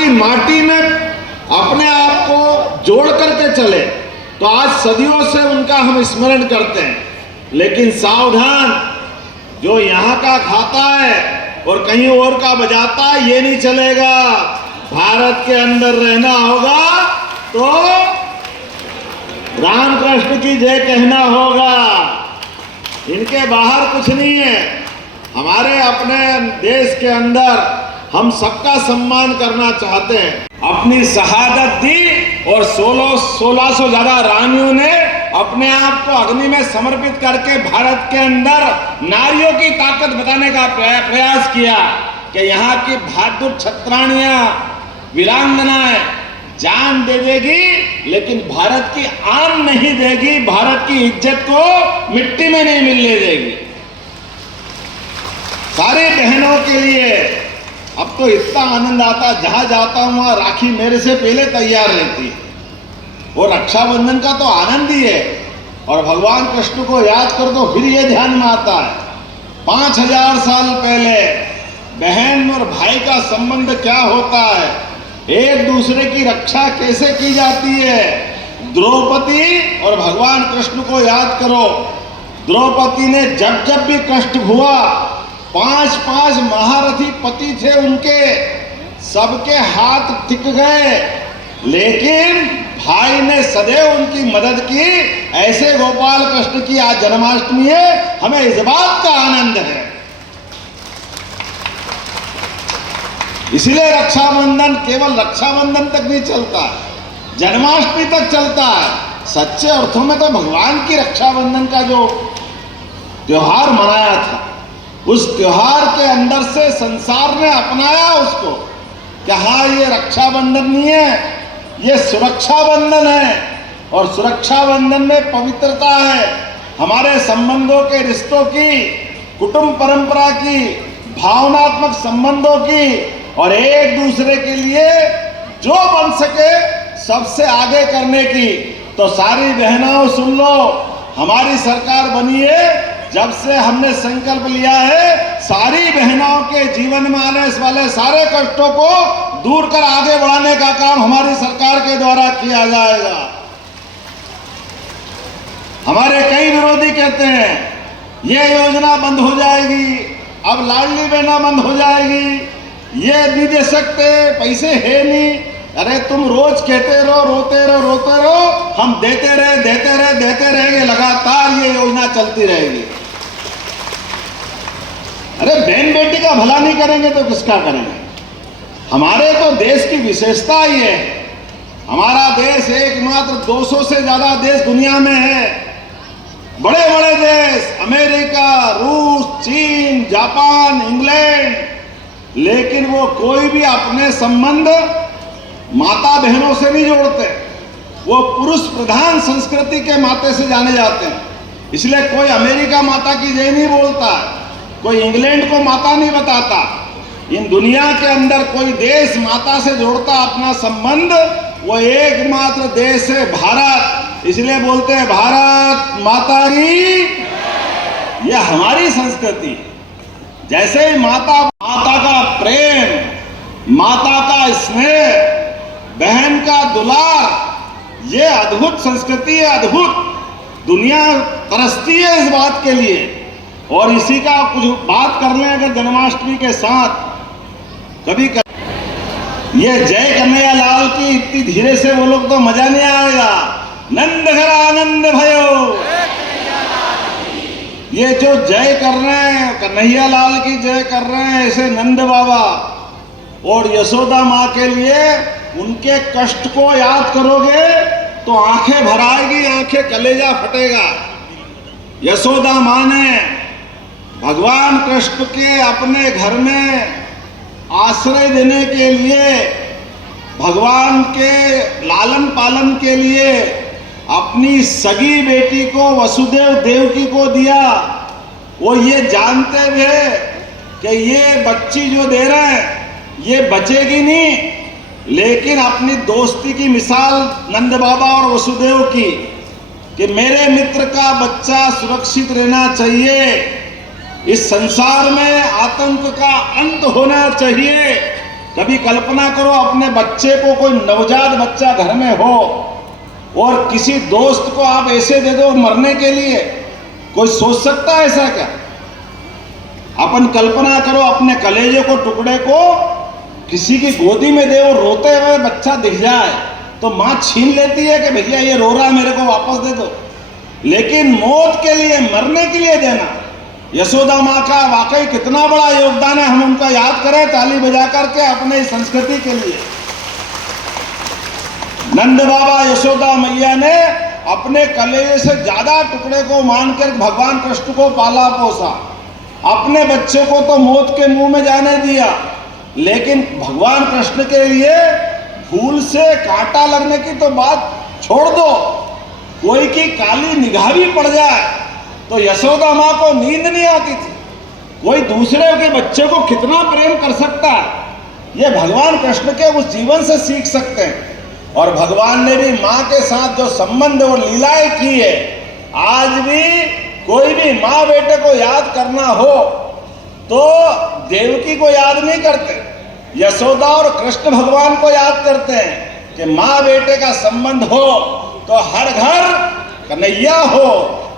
की माटी में अपने आप को जोड़ करके चले तो आज सदियों से उनका हम स्मरण करते हैं। लेकिन सावधान, जो यहाँ का खाता है और कहीं और का बजाता है, ये नहीं चलेगा। भारत के अंदर रहना होगा तो रामकृष्ण की जय कहना होगा। इनके बाहर कुछ नहीं है। हमारे अपने देश के अंदर हम सबका सम्मान करना चाहते हैं। अपनी शहादत दी और 1600 ज्यादा रानियों ने अपने आप को अग्नि में समर्पित करके भारत के अंदर नारियों की ताकत बताने का प्रयास किया कि यहाँ की बहादुर छत्राणियां, वीरांगनाएं जान दे देगी लेकिन भारत की आन नहीं देगी, भारत की इज्जत को मिट्टी में नहीं मिलने देगी। सारे बहनों के लिए अब तो इतना आनंद आता, जहां जाता हूं वहां राखी मेरे से पहले तैयार रहती है। और रक्षाबंधन का तो आनंद ही है। और भगवान कृष्ण को याद कर तो फिर ये ध्यान में आता है 5000 साल पहले बहन और भाई का संबंध क्या होता है, एक दूसरे की रक्षा कैसे की जाती है। द्रौपदी और भगवान कृष्ण को याद करो। द्रौपदी ने जब जब भी कष्ट हुआ, 5 महारथी पति थे उनके, सबके हाथ टिक गए, लेकिन भाई ने सदैव उनकी मदद की। ऐसे गोपाल कृष्ण की आज जन्माष्टमी है, हमें इस बात का आनंद है। इसलिए रक्षाबंधन केवल रक्षाबंधन तक नहीं चलता, जन्माष्टमी तक चलता है। सच्चे अर्थों में तो भगवान की रक्षाबंधन का जो त्योहार मनाया था, उस त्योहार के अंदर से संसार ने अपनाया उसको कि हाँ, ये रक्षाबंधन नहीं है, ये सुरक्षा बंधन है। और सुरक्षा बंधन में पवित्रता है, हमारे संबंधों के, रिश्तों की, कुटुंब परंपरा की, भावनात्मक संबंधों की, और एक दूसरे के लिए जो बन सके सबसे आगे करने की। तो सारी बहनों सुन लो, हमारी सरकार बनी है, जब से हमने संकल्प लिया है सारी बहनों के जीवन में आने वाले सारे कष्टों को दूर कर आगे बढ़ाने का काम हमारी सरकार के द्वारा किया जाएगा। हमारे कई विरोधी कहते हैं ये योजना बंद हो जाएगी, अब लाडली बहना बंद हो जाएगी, ये नहीं दे सकते, पैसे है नहीं। अरे तुम रोज कहते रहो, रोते रहो, हम देते रहेंगे, लगातार ये योजना चलती रहेगी। अरे बहन बेटी का भला नहीं करेंगे तो किसका करेंगे। हमारे तो देश की विशेषता ये है, हमारा देश एकमात्र 200 से ज्यादा देश दुनिया में है। बड़े बड़े देश अमेरिका, रूस, चीन, जापान, इंग्लैंड, लेकिन वो कोई भी अपने संबंध माता बहनों से नहीं जोड़ते। वो पुरुष प्रधान संस्कृति के माते से जाने जाते हैं। इसलिए कोई अमेरिका माता की जय नहीं बोलता, कोई इंग्लैंड को माता नहीं बताता। इन दुनिया के अंदर कोई देश माता से जोड़ता अपना संबंध, वो एकमात्र देश है भारत। इसलिए बोलते हैं भारत माता की, ये हमारी संस्कृति। जैसे ही माता का प्रेम, माता का स्नेह, बहन का दुलार, ये अद्भुत संस्कृति है, अद्भुत। दुनिया तरसती है इस बात के लिए। और इसी का कुछ बात कर लें अगर जन्माष्टमी के साथ कभी ये जय कन्हैया लाल की इतनी धीरे से वो लोग तो मजा नहीं आएगा। नंद घर आनंद भयो, ये जो जय कर रहे हैं, कन्हैया लाल की जय कर रहे हैं, ऐसे नंद बाबा और यशोदा माँ के लिए उनके कष्ट को याद करोगे तो आंखें भर आएगी, आंखें, कलेजा फटेगा। यशोदा माँ ने भगवान कृष्ण के अपने घर में आश्रय देने के लिए, भगवान के लालन पालन के लिए अपनी सगी बेटी को वसुदेव देवकी को दिया। वो ये जानते हुए कि ये बच्ची जो दे रहे हैं ये बचेगी नहीं, लेकिन अपनी दोस्ती की मिसाल नंद बाबा और वसुदेव की कि मेरे मित्र का बच्चा सुरक्षित रहना चाहिए, इस संसार में आतंक का अंत होना चाहिए, कभी कल्पना करो अपने बच्चे को, कोई नवजात बच्चा घर में हो और किसी दोस्त को आप ऐसे दे दो मरने के लिए, कोई सोच सकता है ऐसा क्या? अपन कल्पना करो अपने कलेजे को, टुकड़े को किसी की गोदी में दे और रोते हुए बच्चा दिख जाए तो मां छीन लेती है कि भैया ये रो रहा है, मेरे को वापस दे दो। लेकिन मौत के लिए, मरने के लिए देना, यशोदा माँ का वाकई कितना बड़ा योगदान है। हम उनका याद करें ताली बजा करके अपने संस्कृति के लिए। नंद बाबा यशोदा मैया ने अपने कलेजे से ज्यादा टुकड़े को मानकर भगवान कृष्ण को पाला पोसा। अपने बच्चे को तो मौत के मुंह में जाने दिया, लेकिन भगवान कृष्ण के लिए फूल से कांटा लगने की तो बात छोड़ दो, कोई की काली निगाह भी पड़ जाए तो यशोदा माँ को नींद नहीं आती थी। कोई दूसरे के बच्चे को कितना प्रेम कर सकता है, ये भगवान कृष्ण के उस जीवन से सीख सकते हैं। और भगवान ने भी माँ के साथ जो संबंध और लीलाएं की है, आज भी कोई भी माँ बेटे को याद करना हो तो देवकी को याद नहीं करते, यशोदा और कृष्ण भगवान को याद करते हैं कि माँ बेटे का संबंध हो तो हर घर कन्हैया हो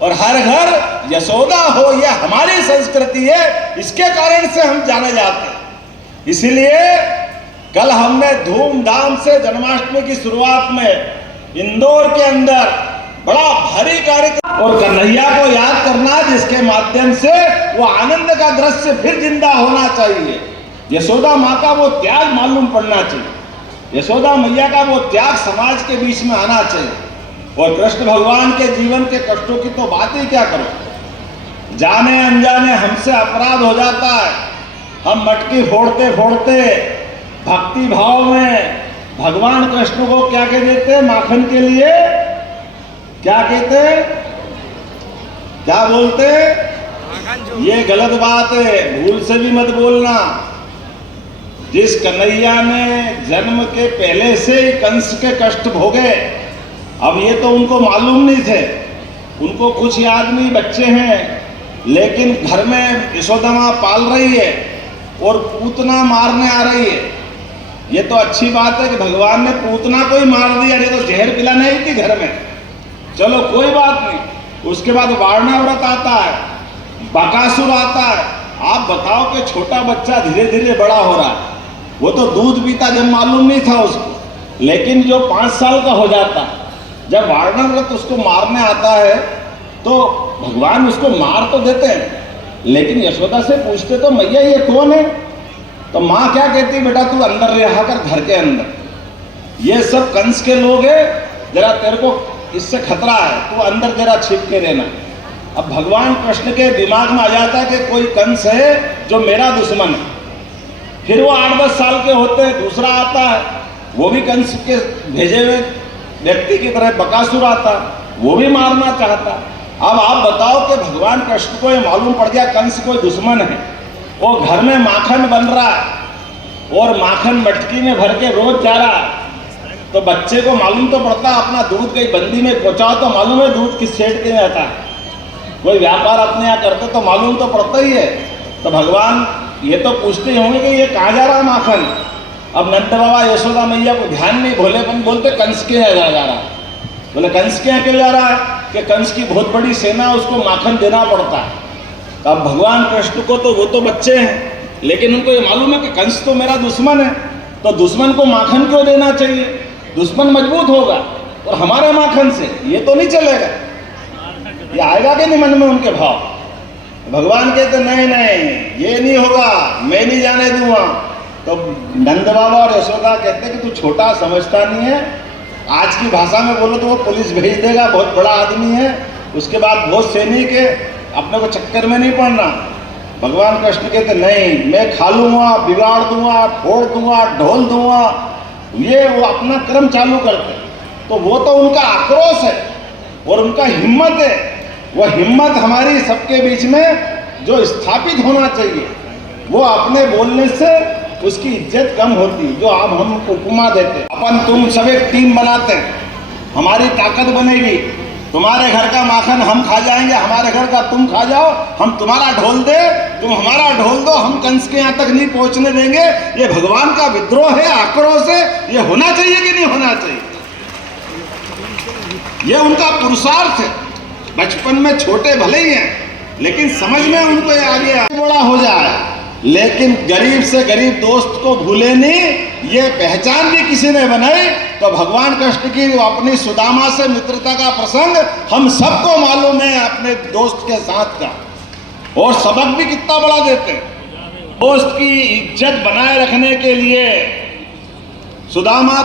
और हर घर यशोदा हो। यह हमारी संस्कृति है, इसके कारण से हम जाने जाते हैं। इसीलिए कल हमने धूमधाम से जन्माष्टमी की शुरुआत में इंदौर के अंदर बड़ा भारी कार्यक्रम और कन्हैया को याद करना, जिसके माध्यम से वो आनंद का दृश्य फिर जिंदा होना चाहिए। यशोदा माँ का वो त्याग मालूम पड़ना चाहिए, यशोदा मैया का वो त्याग समाज के बीच में आना चाहिए। और कृष्ण भगवान के जीवन के कष्टों की तो बात ही क्या करो, जाने अनजाने हमसे अपराध हो जाता है। हम मटकी फोड़ते फोड़ते भक्ति भाव में भगवान कृष्ण को क्या कह देते हैं, माखन के लिए क्या कहते हैं, क्या बोलते हैं? ये गलत बात है, भूल से भी मत बोलना। जिस कन्हैया ने जन्म के पहले से ही कंस के कष्ट भोगे, अब ये तो उनको मालूम नहीं थे, उनको कुछ याद नहीं, बच्चे हैं, लेकिन घर में यशोदा माँ पाल रही है और पूतना मारने आ रही है। ये तो अच्छी बात है कि भगवान ने पूतना को ही मार दिया, नहीं तो जहर पिला नहीं थी घर में, चलो कोई बात नहीं। उसके बाद वारणा व्रत आता है, बकासुर आता है। आप बताओ कि छोटा बच्चा धीरे धीरे बड़ा हो रहा है, वो तो दूध पीता जब मालूम नहीं था उसको, लेकिन जो 5 साल का हो जाता, जब वारणा व्रत उसको मारने आता है तो भगवान उसको मार तो देते हैं, लेकिन यशोदा से पूछते तो मैया ये कौन है? तो माँ क्या कहती, बेटा तू अंदर रहा कर, घर के अंदर, ये सब कंस के लोग हैं, जरा तेरे को इससे खतरा है, तू अंदर जरा छिप के रहना। अब भगवान कृष्ण के दिमाग में आ जाता है कि कोई कंस है जो मेरा दुश्मन है। फिर वो 8-10 साल के होते हैं, दूसरा आता है, वो भी कंस के भेजे हुए व्यक्ति की तरह बकासुर आता, वो भी मारना चाहता। अब आप बताओ कि भगवान कृष्ण को ये मालूम पड़ गया कंस कोई दुश्मन है, वो घर में माखन बन रहा है और माखन मटकी में भर के रोज जा रहा है, तो बच्चे को मालूम तो पड़ता है, अपना दूध कहीं बंदी में पहुंचाओ तो मालूम है दूध किस सेठ के आता है। कोई व्यापार अपने यहाँ करते तो मालूम तो पड़ता ही है। तो भगवान ये तो पूछते होंगे कि ये कहाँ जा रहा है माखन। अब नंद बाबा यशोदा मैया को ध्यान नहीं, भोलेपन बोलते कंस के यहाँ जा रहा है। बोले कंस के यहाँ क्यों जा रहा है? कि कंस की बहुत बड़ी सेना, उसको माखन देना पड़ता है। अब भगवान कृष्ण को तो वो तो बच्चे हैं, लेकिन उनको ये मालूम है कि कंस तो मेरा दुश्मन है, तो दुश्मन को माखन क्यों देना चाहिए? दुश्मन मजबूत होगा और हमारे माखन से ये तो नहीं चलेगा। ये आएगा कि नहीं मन में उनके भाव? भगवान कहते नहीं नहीं ये नहीं होगा, मैं नहीं जाने दूंगा। तो नंद बाबा और यशोदा कहते कि तू छोटा समझता नहीं है, आज की भाषा में बोलो तो वो पुलिस भेज देगा, बहुत बड़ा आदमी है, उसके बाद बहुत सैनिक है, अपने को चक्कर में नहीं पड़ना। भगवान कृष्ण कहते नहीं, मैं खा लूंगा, बिगाड़ दूंगा, फोड़ दूंगा, ढोल दूंगा। ये वो अपना कर्म चालू करते, तो वो तो उनका आक्रोश है और उनका हिम्मत है। वो हिम्मत हमारी सबके बीच में जो स्थापित होना चाहिए, वो अपने बोलने से उसकी इज्जत कम होती, जो आप हम उपमा देते। अपन तुम सब एक टीम बनाते हैं, हमारी ताकत बनेगी। तुम्हारे घर का माखन हम खा जाएंगे, हमारे घर का तुम खा जाओ, हम तुम्हारा ढोल दे, तुम हमारा ढोल दो, हम कंस के यहाँ तक नहीं पहुंचने देंगे। ये भगवान का विद्रोह है, आक्रोश है। ये होना चाहिए कि नहीं होना चाहिए? ये उनका पुरुषार्थ है। बचपन में छोटे भले ही हैं, लेकिन समझ में उनको आ गया बड़ा हो जाए, लेकिन गरीब से गरीब दोस्त को भूले नहीं। ये पहचान भी किसी ने बनाई तो भगवान कृष्ण की अपनी सुदामा से मित्रता का प्रसंग हम सबको मालूम है, अपने दोस्त के साथ का, और सबक भी कितना बड़ा देते हैं। दोस्त की इज्जत बनाए रखने के लिए सुदामा